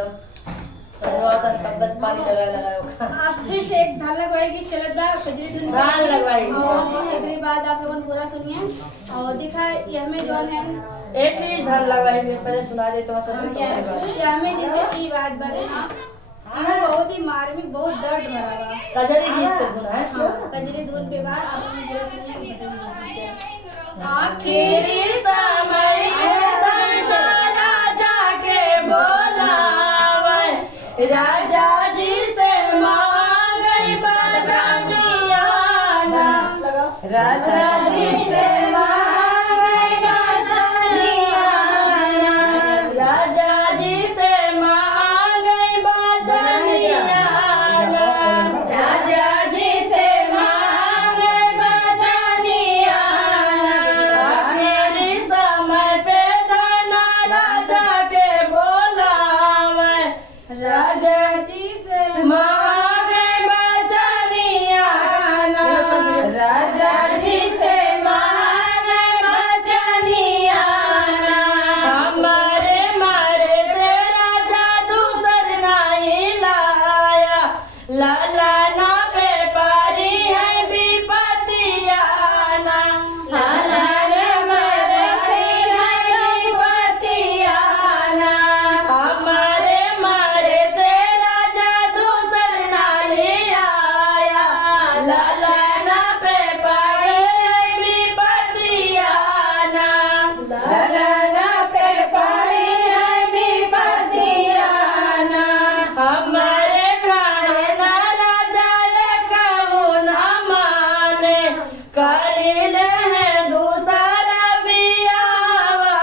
एकदम बस पानी लगाया आप फिर से एक धान लगवाई की चलत बा कजरी धुन धान लगवाई और एकरी बाद आप लोगन पूरा सुनिए और दिखा ये हमें जोन है एक ही धान लगवाई के पहले सुना दे तो सब ये हमें जैसे की बात बता बहुत ही मार्मिक बहुत दर्द भरा बा कजरी गीत के धुन है कजरी धुन पे बात आप लोगन पूरा सुनिए बताइए आखिरी समय राजा के बोलावे राजा जी से मांगई बजनिया राजा जी से मांगई बजनिया राजा जी से मांगई बजनिया राजा जी से मांगई बजनिया आखिरी समय पे धना राजा के बोलावे राजा जी से मांगे बचनिया राजा जी से मांगे बचनिया हमारे मारे से राजा दूसर नहीं लाया लाला ना पे पारी है विपतिया ना लाला रे मारे से है विपतिया ना हमारे मारे से राजा दूसर नहीं आया लाला ना पे पारी है विपतिया ना लाला ना पे पारी है विपतिया ना हमारे काहे ना राजा ये कहूँ ना माने करिले है दूसरा बियावा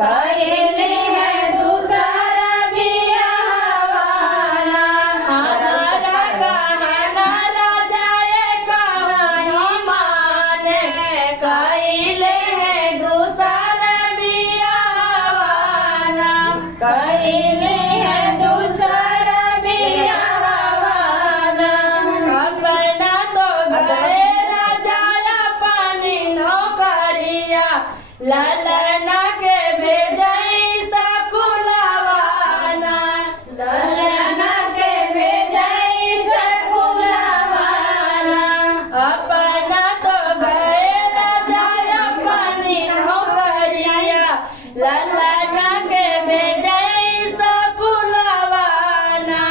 करिले है दूसरा बियावा हमारा काहे ना राजा ये कहूँ माने करिले है दूसरा बियावा करिले है दूसरा बियावा अपना तो गए राजा पानी नौकरिया ललना के भेजई सकुलवाना ललना के भेजई सकुलवाना अपना तो गए राजा पानी नौकरिया ललना के भेजई सकुलवाना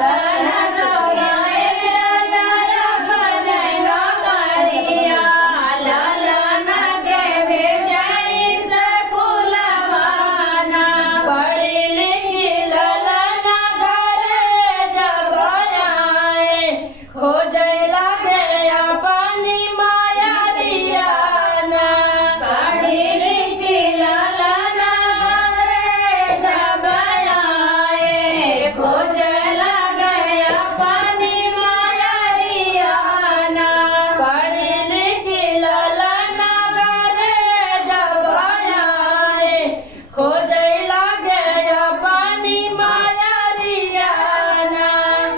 ललना तो गए राजा पानी नौकरिया ललना के भेजई सकुलवाना पढ़ी लिखी ललना घरे जब आए खोजै लागे अपनी माया दियाना पढ़ी लिखी ललना घरे जब आए खोजै लागे अपनी माया दियाना पढ़ी लिखी ललना घरे जब आए खोजै लागे अपनी माया दियाना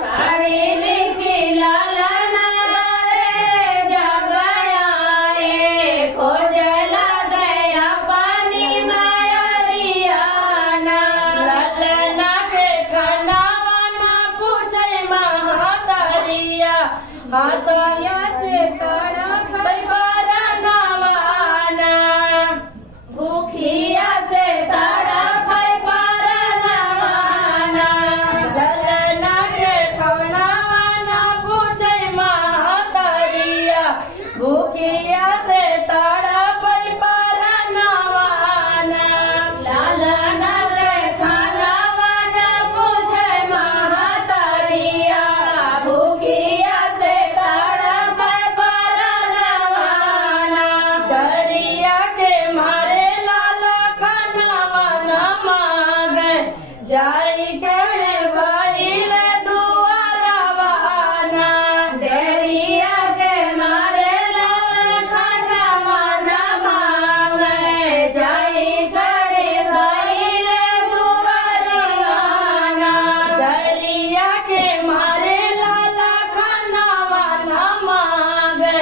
पढ़ी लिखी ललना घरे जब आए खोजै लागे अपनी माया दियाना ललना के खाना पूछै महतरिया हतरिया से तड़प बरनवाना भूखिया से तड़प बरनवाना ललना के खवनावाना पूछै महतरिया भूखिया से तड़प बरनवाना ललना के खानावाना पूछै महतरिया भूखिया से तड़प बरनवाना दरिया के मारे लाला खानावाना मांगे जाई केड़े भाईल दुआरवाना दरिया के मारे लाला खानावाना मांगे जाई केड़े भाईल दुआरवाना दरिया के मारे लाला खानावाना मांगे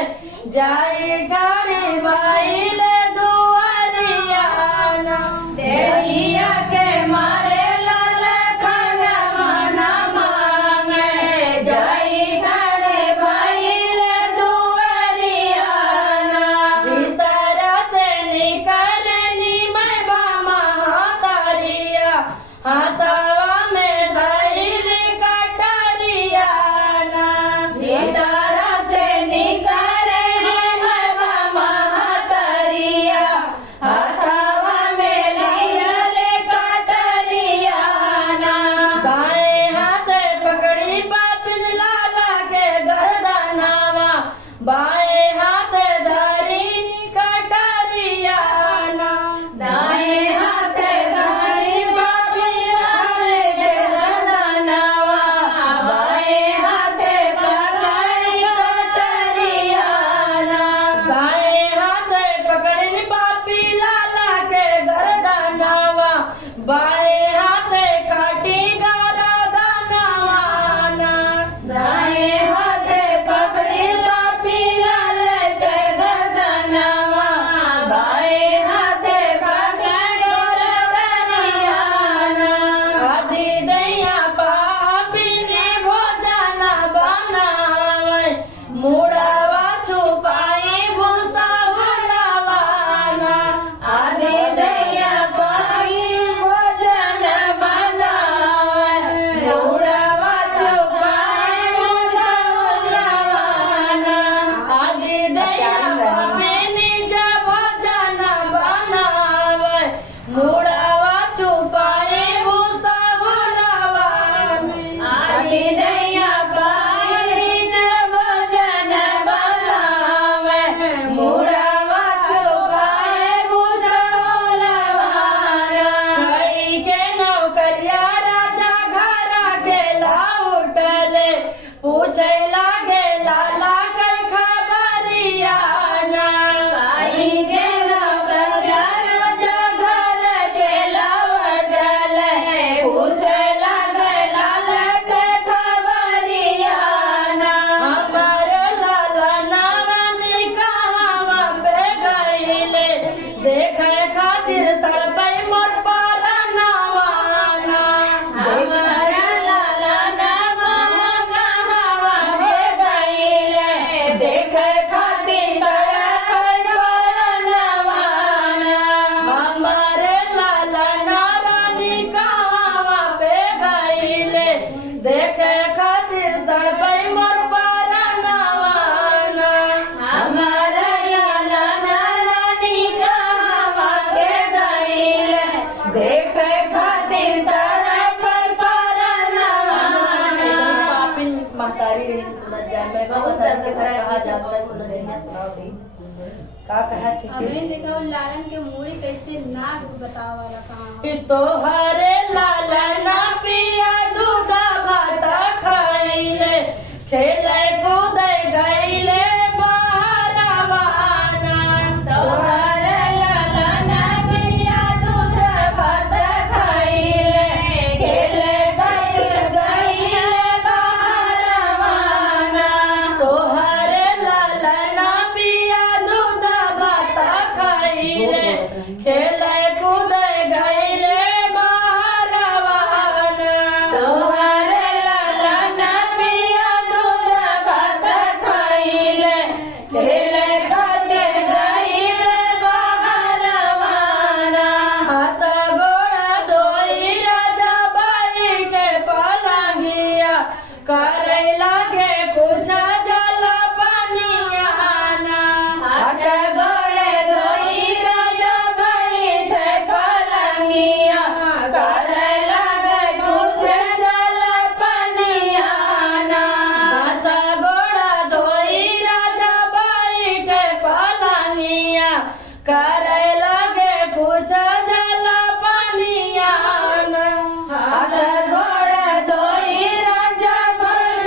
जाई केड़े भाईल दुआरियाना दरिया के मारे लाला हाथवा में धैली कटरियाना भीतर से निकले मनवा महतरिया हाथवा में लिहले कटरियाना बाएं हाथ पकड़ी बापिन लाला के गर्दनवा बाएं हाथ धरी कटरियाना दाएं हाथ धरी बापिन लाला के गर्दनवा बाएं हाथ पकड़ी कटरियाना दाएं हाथ पकड़ी बापी लाला के गर्दनवा बाएं हाथ काटी गर्दनवाना दाएं हाथ पकड़ी बापी लाला के गर्दनवा बाएं हाथ पकड़ी गर्दनियाना आदि दैया पापी ने भोजन बनावे मुड़ावा छुपाई भूसा भरवाना आदि दैया पापी भोजन बनावे मुड़ावा छुपाई भूसा भरवाना आदि दैया पापी निज भोजन बनावे मुड़ावा छुपाई भूसा भरवाना आदि दैया पापी न भोजन बनावे मुड़ावा छुपाए भूसा भरवाना घड़ी के नौकरिया राजा घर के लाउटले पूछे लागे लाला के खबरियाना घड़ी के नौकरिया राजा घर के लाउटले पूछे लागे लाला के खबरियाना हमार लाला नारानी कहवा पे गईले देखे खातिर तड़पै मोर परनवाना हमार लाला नारानी कहवा पे गईले देखे खातिर तड़पै परनवाना हमार लाला नारानी कहवा पे गईले देखे खातिर तड़पै मोर परनवाना हमार लाला नारानी कहवा पे गईले देखे खातिर तड़पै परनवाना पापिन महतारी रही सुना जाए मैं बता के कहा जाता है सुना जाइए सुनाओ दी का कहा थी अबे देखो लालन के मूड़ी कैसे नाक बतावाला कहाँ कि तोहरे लाला ना पिया दूध भात खाइले खेले कूदे गईले बहरवाना तोहरे लाला ना पिया दूध भात खाइले खेले गईले बहरवाना तोहरे लाला ना पिया दूध भात खाइले खेले कूदे गईले बहरवाना तोहरे लाला ना पिया दूध भात खाइले खेले कूदे गईले बहरवाना हाथ गोड़ धोई राजा बैठे पलंगिया करे लागे कुछ जल पनियाना हाथ गोड़ धोई राजा बैठे पलंगिया करे लागे कुछ जल पनियाना हाथ गोड़ धोई राजा बैठे पलंगिया करे लागे कुछ जल पनियाना हाथ गोड़ धोई राजा बैठे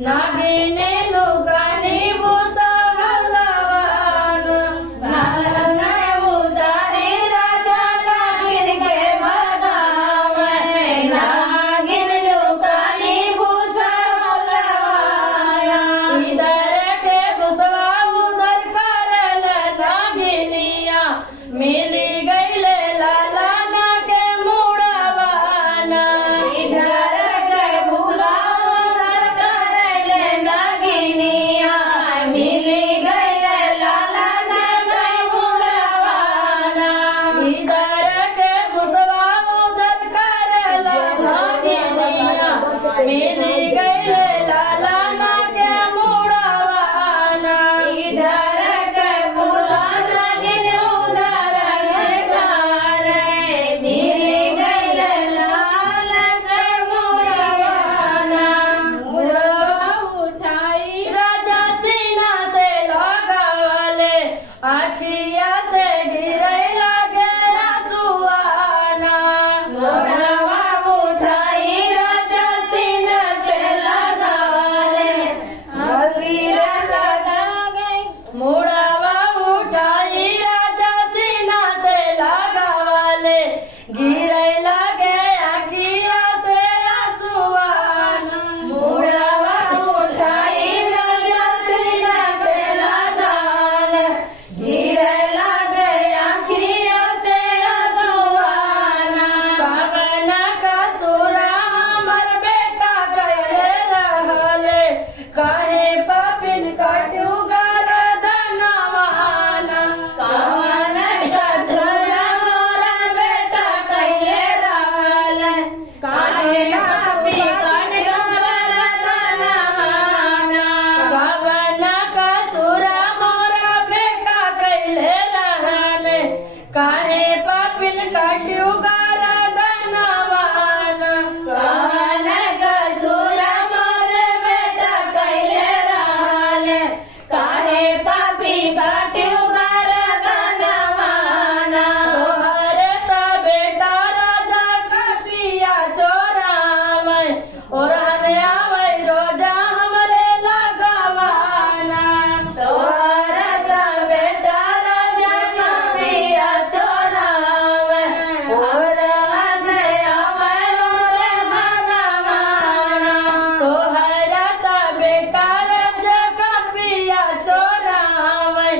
नागिने लुगानी भूसवलवान नालना उतारी राजा नागिन के भगावे नागिन लुगानी भूसवलवान इधर के भूसवा उधर करल नागिनिया मिली गईले लाला ना के मुड़वाना इधर के भूसवा उधर करले नागिनिया मिली गईले लाला ना के मुड़वाना इधर के भूसवा उधर करले नागिनिया मिली गईले लाला ना के मुड़वाना इधर के भूसा नागिन उधर मिली गईले लाला के मुड़वाना मुड़वा उठाई राजा सीना से लगावले आखिया से गिरे लागे आंसुआना मुड़वा उठाई राजा सीना से लगावले गिरे लागे मुड़वा उठाई राजा सीना से लगावले गिरे लागे आखिया से आंसुआना मुड़वा उठाई राजा सीना से लगावले गिरे लागे आखिया से आंसुआना कवन का सुरा हमर बेटा कहे रहले काहे पापिन काटू गरदनवाना कवन का सुरा हमर बेटा कहे रहले काहे पापी काटू गरदनवाना कवन का सुरा मोरा बेटा कहे रहले काहे पापिन काटू गरदनवाना कवन का सुरा मोर बेटा कहे रहले काहे पापी काटू गरदनवाना तोहर त बेटा राजा कपिया चोरावे और हमें आवे रोजा हमरे लगवाना तोहर त बेटा राजा कपिया चोरावे और हमें आवे रोरे भगवाना तोहर त बेटा राजा कपिया चोरावे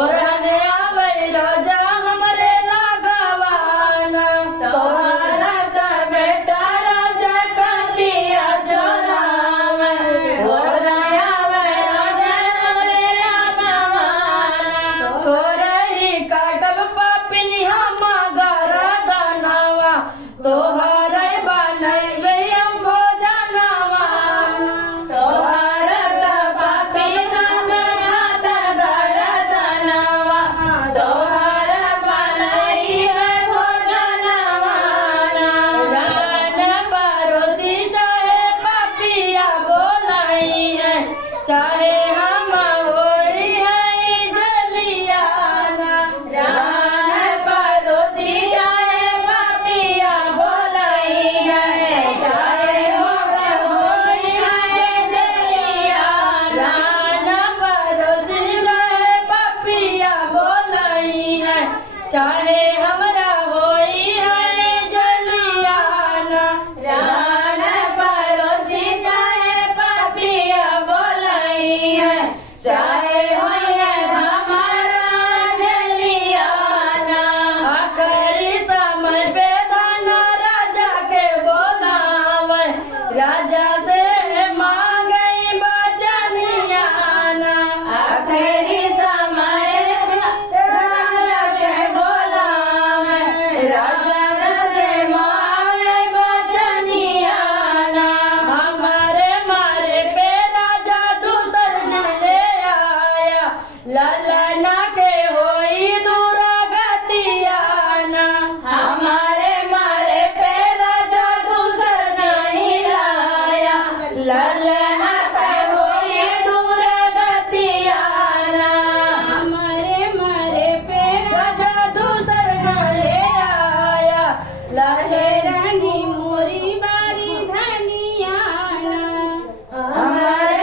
और हमें आवे रोजा हमरे लगवाना तोहर त बेटा राजा कपिया चोरावे और आवे रोजा हमरे लगवाना तोरही काटब पापिनी हम गरदनवा तोहर बनैबे हम भोजनवा तोहर त पापी हम हाथ गरदनवा तोहर बनैबे भोजनवा रान परोसी चाहे पापिया बोलाई है चाहे हम होई है जलियाना रान परोसी चाहे पापिया बोलाई है चाहे हम होई है जलियाना रान परोसी चाहे पापिया बोलाई है चाहे हमरा होई है जलियाना रान परोसी चाहे पापिया बोलाई है चाहे होई है हमारा जलियाना आखिरी समय पे दाना राजा के बोलावे राजा से मांगई बचनियाना आखिरी समय राजा के बोलावे राजा से मांगई बचनियाना हमारे मारे पे राजा दूसर जन ले आया ललना के होई दुरागतियाना हमारे मारे पे राजा दूसर नहीं लाया ललना के होई दुरागतियाना हमारे मारे पे राजा दूसर जन ले आया लाले रानी मोरी बारी धनियाना हमारे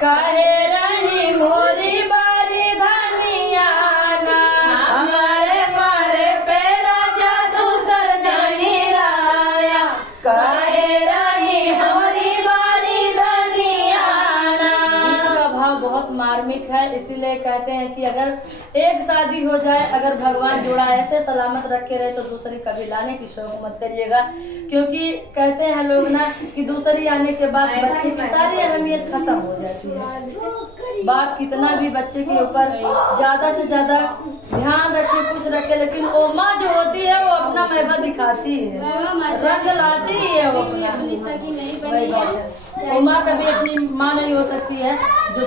काहे रही मोरी बारी धनिया ना हमारे मारे पेरा जादू सरजनी राया काहे रही मोरी बारी धनिया ना। गीत का भाव बहुत मार्मिक है, इसीलिए कहते हैं कि अगर एक शादी हो जाए, अगर भगवान जोड़ा ऐसे सलामत रखे रहे तो दूसरी कभी लाने की शौक मत करिएगा, क्योंकि कहते हैं लोग ना कि दूसरी आने के बाद बच्चे की सारी अहमियत खत्म हो जाती है। बाप कितना भी बच्चे के ऊपर ज्यादा से ज्यादा ध्यान रखे, कुछ रखे, लेकिन वो माँ जो होती है वो अपना महबा दिखाती है, रंग लाती है वो अपनी। अपनी सगी नहीं वही बनी बात है। है, वो माँ कभी अपनी माँ नहीं हो सकती है जो